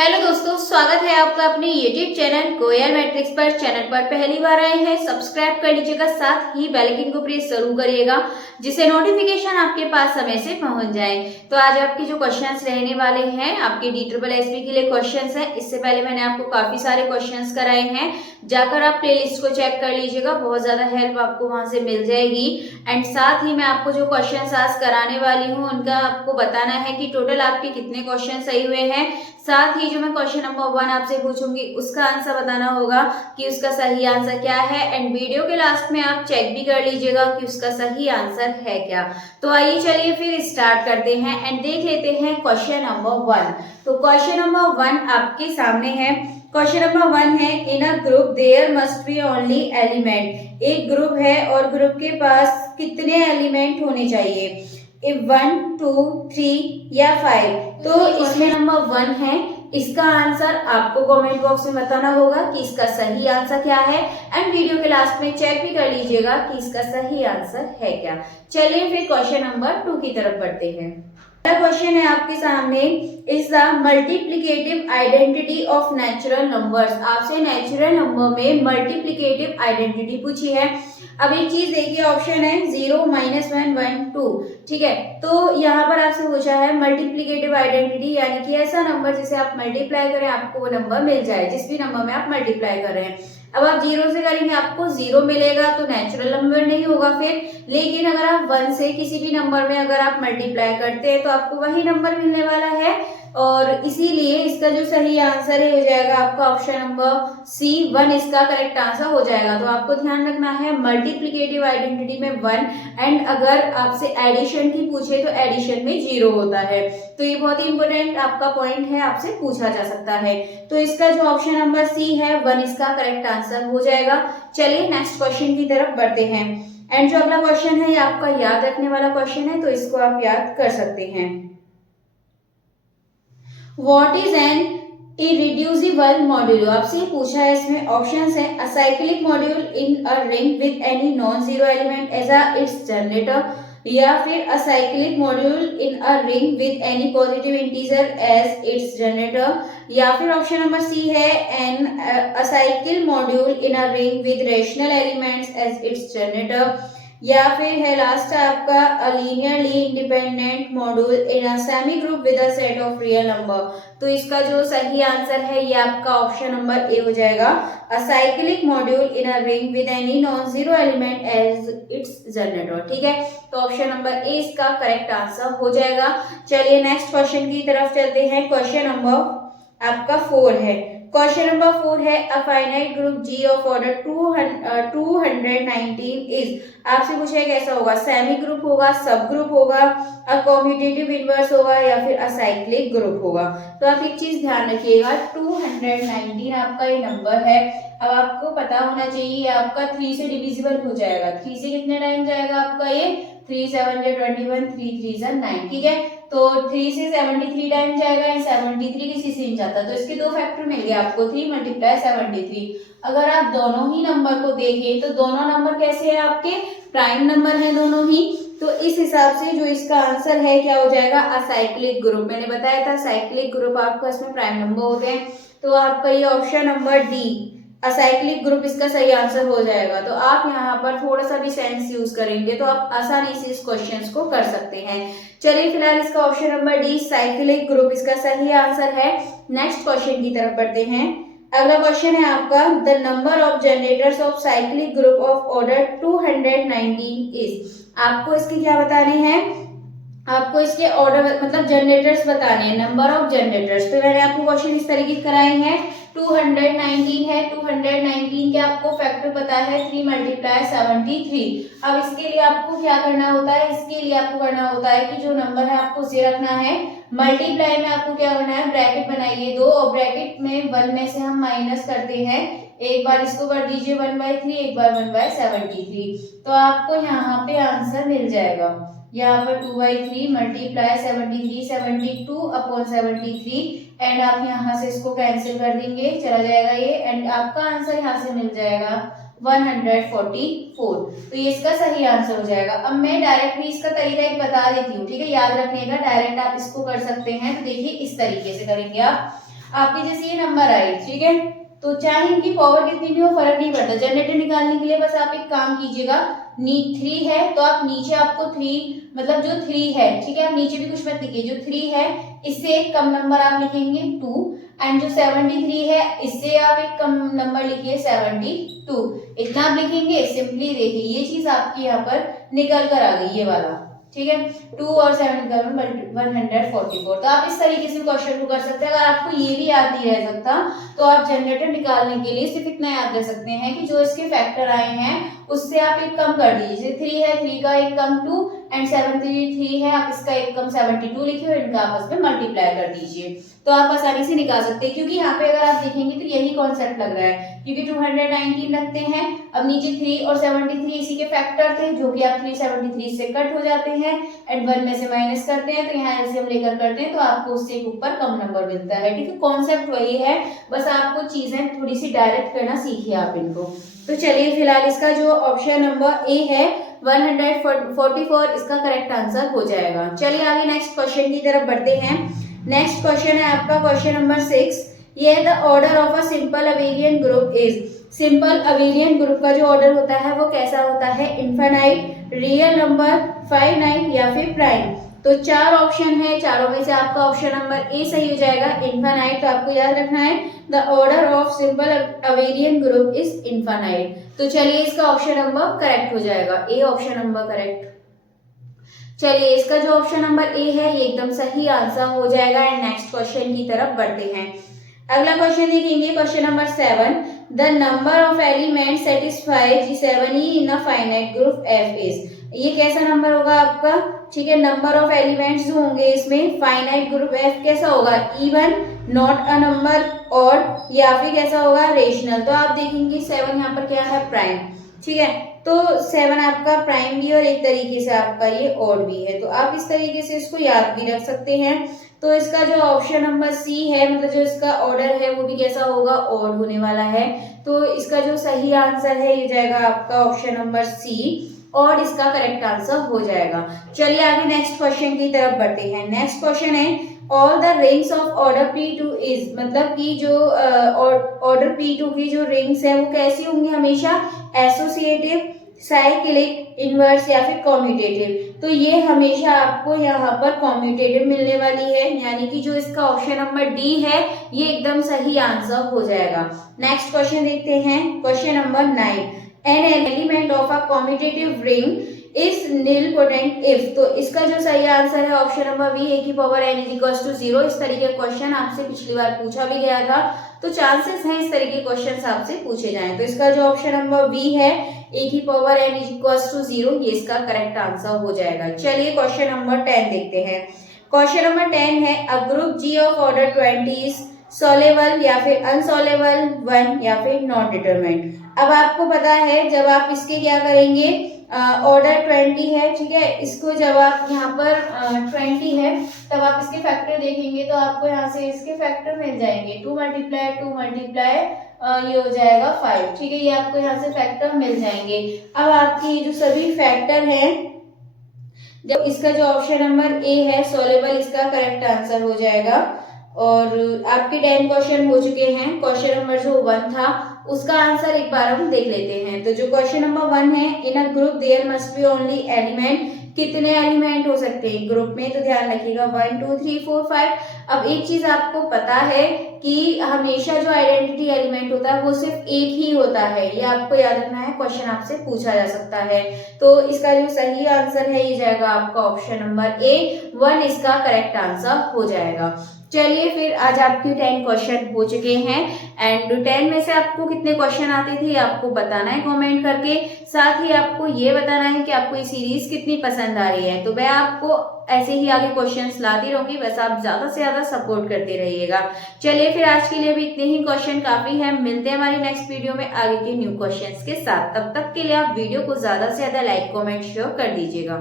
Hello दोस्तों, स्वागत है आपका अपने YouTube चैनल कोयल मैट्रिक्स पर। चैनल पर पहली बार आए हैं सब्सक्राइब कर लीजिएगा, साथ ही बेल आइकन को प्रेस जरूर करिएगा जिससे नोटिफिकेशन आपके पास समय से पहुंच जाए। तो आज आपके जो क्वेश्चंस रहने वाले हैं आपके DSSB के लिए क्वेश्चंस हैं। इससे पहले मैंने आपको काफी सारे क्वेश्चंस कराए हैं, जाकर आप प्लेलिस्ट को चेक कर लीजिएगा, बहुत ज्यादा हेल्प आपको वहां से मिल जाएगी। एंड साथ ही मैं आपको जो क्वेश्चंस आज कराने वाली हूँ उनका आपको बताना है कि टोटल आपके कितने क्वेश्चन सही हुए हैं। साथ ही जो मैं क्वेश्चन नंबर 1 आपसे पूछूंगी उसका आंसर बताना होगा कि उसका सही आंसर क्या है। एंड वीडियो के लास्ट में आप चेक भी कर लीजिएगा कि उसका सही आंसर है क्या। तो आइए चलिए फिर स्टार्ट करते हैं एंड देख लेते हैं क्वेश्चन नंबर 1। तो क्वेश्चन नंबर 1 आपके सामने है। क्वेश्चन नंबर 1 है, in a group there must be only element. एक ग्रुप है और ग्रुप के पास कितने एलिमेंट होने चाहिए? 1, 2, 3 या 5। तो इसमें नंबर 1 है, इसका आंसर आपको कमेंट बॉक्स में बताना होगा कि इसका सही आंसर क्या है। एंड वीडियो के लास्ट में चेक भी कर लीजिएगा कि इसका सही आंसर है क्या। चलिए फिर क्वेश्चन नंबर 2 की तरफ बढ़ते हैं। पहला क्वेश्चन है आपके सामने, is the multiplicative identity of natural numbers. आपसे नेचुरल नंबर में मल्टीप्लिकेटिव आइडेंटिटी पूछी है। अब एक चीज देखिए, ऑप्शन है 0, -1, 1, 2। ठीक है, तो यहाँ पर आपसे पूछा है मल्टीप्लिकेटिव आइडेंटिटी, यानी कि ऐसा नंबर जिसे आप मल्टीप्लाई करें आपको वो नंबर मिल जाए, जिस भी नंबर में आप मल्टीप्लाई कर रहे हैं। अब आप 0 से करेंगे आपको 0 मिलेगा, तो नेचुरल नंबर नहीं होगा फिर। लेकिन अगर आप 1 से किसी भी नंबर में अगर आप मल्टीप्लाई करते हैं तो आपको वही नंबर मिलने वाला है, और इसीलिए इसका जो सही आंसर है हो जाएगा आपका ऑप्शन नंबर सी, 1 इसका करेक्ट आंसर हो जाएगा। तो आपको ध्यान रखना है मल्टीप्लिकेटिव आइडेंटिटी में 1, एंड अगर आपसे एडिशन की पूछे तो एडिशन में 0 होता है। तो ये बहुत ही इंपॉर्टेंट आपका पॉइंट है, आपसे पूछा जा सकता है। तो इसका जो ऑप्शन नंबर सी है 1 इसका करेक्ट आंसर हो जाएगा। चलिए नेक्स्ट क्वेश्चन की तरफ बढ़ते हैं। एंड जो अगला क्वेश्चन है ये आपका याद रखने वाला क्वेश्चन है, तो इसको आप याद कर सकते हैं। What is an irreducible module. आपसे पूछा है, इसमें ऑप्शंस है a cyclic module in a ring with any non zero element as a its generator, या फिर a cyclic module in a ring with any positive integer as its generator, या फिर option number C है an a cycle module in a ring with rational elements as its generator, या फिर है last आपका अ linearly independent module in a semi group with a set of real number. तो इसका जो सही आंसर है ये आपका ऑप्शन नंबर ए हो जाएगा, a cyclic module in a ring with any non zero element as its generator. ठीक है, तो ऑप्शन नंबर ए इसका करेक्ट आंसर हो जाएगा। चलिए नेक्स्ट क्वेश्चन की तरफ चलते हैं। क्वेश्चन नंबर आपका 4 है। क्वेश्चन नंबर 4 है, a finite group G of order 219 is. आपसे पूछे कैसा होगा, सेमी ग्रुप होगा, सब ग्रुप होगा, अ कॉम्यूटेटिव इनवर्स होगा, या फिर असाइक्लिक ग्रुप होगा। तो आप एक चीज ध्यान रखिएगा, 219 आपका ये नंबर है। अब आपको पता होना चाहिए आपका 3 से डिविजिबल हो जाएगा। 3 से कितने टाइम जाएगा आपका ये? 3 7 21, 3 3 9। ठीक है, तो 3 से 73 टाइम जाएगा, 73 किसी से नहीं जाता, तो इसके दो फैक्टर मिल गए आपको, 3 × 73। अगर आप दोनों ही नंबर को देखें तो दोनों नंबर कैसे है आपके? प्राइम नंबर है दोनों ही। तो इस हिसाब से जो इसका आंसर है क्या हो जाएगा? Acyclic group. मैंने बताया था साइक्लिक ग्रुप आपको इसमें प्राइम नंबर होते हैं, तो आपका ये option number D acyclic group इसका सही आंसर हो जाएगा। तो आप यहाँ पर थोड़ा सा भी सेंस यूज करेंगे तो आप आसानी से इस क्वेश्चन को कर सकते हैं। चलिए फिलहाल इसका option number D cyclic group इसका सही आंसर है। नेक्स्ट क्वेश्चन की तरफ बढ़ते हैं। अगला क्वेश्चन है आपका, the number of generators of cyclic group of order 219 is. आपको इसके क्या बताने हैं? आपको इसके ऑर्डर मतलब जनरेटर्स बताने हैं, नंबर ऑफ जनरेटर्स। तो मैंने आपको क्वेश्चन इस तरीके से कराए हैं, 219 है, 219 के आपको फैक्टर पता है 3 × 73। अब इसके लिए आपको क्या करना होता है? इसके लिए आपको करना होता है कि जो नंबर है आपको उसे रखना है, मल्टीप्लाई में आपको क्या करना है? ब्रैकेट बनाइए 2, और ब्रैकेट में 1 में से हम माइनस करते हैं। एक बार इसको कर दीजिए 1/3, एक बार 1/73, तो आपको यहाँ पे आंसर मिल जाएगा। यहाँ पर 2/3 मल्टीप्लाई 73, 72/73, एंड आप यहाँ से इसको कैंसिल कर देंगे, चला जाएगा ये, एंड आपका आंसर यहाँ से मिल जाएगा 144। तो ये इसका सही आंसर हो जाएगा। अब मैं डायरेक्ट भी इसका तरीका एक बता देती हूँ, ठीक है, याद रखने का, डायरेक्ट आप इसको कर सकते हैं। तो देखिए इस तरीके से करेंगे आप। आपकी जैसे ये नंबर आई, ठीक है, तो चाहे इनकी पावर कितनी भी हो फर्क नहीं पड़ता। जनरेटर निकालने के लिए बस आप एक काम कीजिएगा, 3 है तो आप नीचे आपको 3 मतलब जो 3 है, ठीक है, आप नीचे भी कुछ मत लिखिए, जो 3 है इससे एक कम नंबर आप लिखेंगे 2, एंड जो 73 है इससे आप एक कम नंबर लिखिए 72, इतना आप लिखेंगे। सिंपली देखिए ये चीज आपकी यहाँ पर निकल कर आ गई, ये वाला, ठीक है, 2 और 7 का 144। तो आप इस तरीके से क्वेश्चन को कर सकते हैं। अगर आपको ये भी याद नहीं रह सकता तो आप जनरेटर निकालने के लिए सिर्फ इतना याद रख सकते हैं कि जो इसके फैक्टर आए हैं उससे आप एक कम कर दीजिए। 3 है, 3 का एक कम 2, एंड 73 है, आप इसका एक कम 72 लिखिए और इनका आपस में मल्टीप्लाई कर दीजिए, तो आप आसानी से निकाल सकते हैं। क्योंकि यहाँ पे अगर आप देखेंगे तो यही कॉन्सेप्ट लग रहा है, क्योंकि 219 रखते हैं, अब नीचे 3 और 73 इसी के फैक्टर थे जो कि आप 373 से कट हो जाते हैं एंड 1 में से माइनस करते हैं, तो यहाँ ऐसे हम लेकर करते हैं तो आपको उससे ऊपर कम नंबर मिलता है, ठीक है। कॉन्सेप्ट वही है, बस आपको चीजें थोड़ी सी डायरेक्ट करना सीखिए आप इनको। तो चलिए फिलहाल इसका जो ऑप्शन नंबर ए है 144 इसका करेक्ट आंसर हो जाएगा। चलिए आगे नेक्स्ट क्वेश्चन की तरफ बढ़ते हैं। नेक्स्ट क्वेश्चन है आपका क्वेश्चन नंबर 6। ये the order of a simple abelian group is. Simple abelian group का जो ऑर्डर होता है वो कैसा होता है, इनफाइनाइट, रियल नंबर, फाइनाइट या फिर प्राइम। तो 4 ऑप्शन है, चारों में से आपका ऑप्शन नंबर ए सही हो जाएगा, इनफाइनाइट। तो आपको याद रखना है the order of simple abelian group is infinite. तो चलिए इसका ऑप्शन नंबर करेक्ट हो जाएगा, ए ऑप्शन नंबर करेक्ट। चलिए इसका जो ऑप्शन नंबर ए है ये एकदम सही आंसर हो जाएगा। एंड नेक्स्ट क्वेश्चन की तरफ बढ़ते हैं। अगला क्वेश्चन देखेंगे, question number 7। The number of element satisfy G7E in a finite group F is. ये कैसा नंबर होगा आपका, ठीक है, नंबर ऑफ एलिमेंट्स जो होंगे इसमें फाइनाइट ग्रुप F कैसा होगा, इवन, नॉट अ नंबर, और या फिर कैसा होगा, रेशनल। तो आप देखेंगे 7 यहाँ पर क्या है, प्राइम, ठीक है, तो 7 आपका प्राइम भी और एक तरीके से आपका ये ऑड भी है, तो आप इस तरीके से इसको याद भी रख सकते हैं। तो इसका जो ऑप्शन नंबर सी है, मतलब जो इसका ऑर्डर है वो भी कैसा होगा, ऑड होने वाला है। तो इसका जो सही आंसर है ये जाएगा आपका ऑप्शन नंबर सी, और इसका करेक्ट आंसर हो जाएगा। चलिए आगे नेक्स्ट क्वेश्चन की तरफ बढ़ते हैं। नेक्स्ट क्वेश्चन है all the rings of order P2 is, मतलब कि जो ऑर्डर P2 की जो रिंग्स है वो कैसी होंगी, हमेशा एसोसिएटिव, साइक्लिक, इनवर्स या फिर कॉम्यूटेटिव। तो ये हमेशा आपको यहाँ पर कॉम्यूटेटिव मिलने वाली है, यानी कि जो इसका ऑप्शन नंबर डी है ये एकदम सही आंसर हो जाएगा। नेक्स्ट क्वेश्चन देखते हैं, question number 9। An element of a commutative ring is nilpotent if. तो इसका जो सही आंसर है ऑप्शन नंबर बी, ए की power n is equal to 0। इस तरीके का क्वेश्चन आपसे पिछली बार पूछा भी गया था, तो चांसेस हैं इस तरीके के क्वेश्चन आपसे पूछे जाएं। तो इसका जो ऑप्शन नंबर बी है, ए की power n is equal to 0, ये इसका करेक्ट आंसर हो जाएगा। चलिए क्वेश्चन नंबर 10 देखते हैं। क्वेश्चन नंबर 10 है a group G of order 20 solvable या फिर अनसॉल्वेबल, 1 या फिर नॉट डिटरमिनेंट। अब आपको पता है जब आप इसके क्या करेंगे, ऑर्डर 20 है, ठीक है, इसको जब आप यहाँ पर 20 है तब आप इसके फैक्टर देखेंगे तो आपको यहाँ से इसके फैक्टर मिल जाएंगे, 2 मल्टीप्लाई 2 मल्टीप्लाई ये हो जाएगा 5, ठीक है, ये आपको यहाँ से फैक्टर मिल जाएंगे। अब आपकी ये जो सभी फैक्टर हैं, जब इसका जो ऑप्शन नंबर ए है सॉल्वेबल, इसका करेक्ट आंसर हो जाएगा। और आपके 10 क्वेश्चन हो चुके हैं। क्वेश्चन नंबर जो 1 था उसका आंसर एक बार हम देख लेते हैं। तो जो क्वेश्चन नंबर 1 है, in a group there must be only element, कितने एलिमेंट हो सकते हैं ग्रुप में, तो ध्यान रखिएगा 1 2 3 4 5। अब एक चीज आपको पता है कि हमेशा जो आइडेंटिटी एलिमेंट होता है वो सिर्फ एक ही होता है, ये आपको याद रखना है, क्वेश्चन आपसे पूछा जा सकता है। तो इसका जो सही आंसर है ये जाएगा आपका ऑप्शन नंबर ए, 1 इसका करेक्ट आंसर हो जाएगा। चलिए फिर आज आपके 10 क्वेश्चन हो चुके हैं एंड 10 में से आपको कितने क्वेश्चन आते थे आपको बताना है कमेंट करके। साथ ही आपको ये बताना है कि आपको ये सीरीज कितनी पसंद आ रही है। तो मैं आपको ऐसे ही आगे क्वेश्चंस लाती रहूंगी, बस आप ज्यादा से ज्यादा सपोर्ट करते रहिएगा। चलिए फिर आज के लिए भी इतने ही क्वेश्चन काफी है। मिलते हैं हमारी नेक्स्ट वीडियो में आगे के न्यू क्वेश्चंस के साथ। तब तक के लिए आप वीडियो को ज्यादा से ज्यादा लाइक कमेंट शेयर कर दीजिएगा।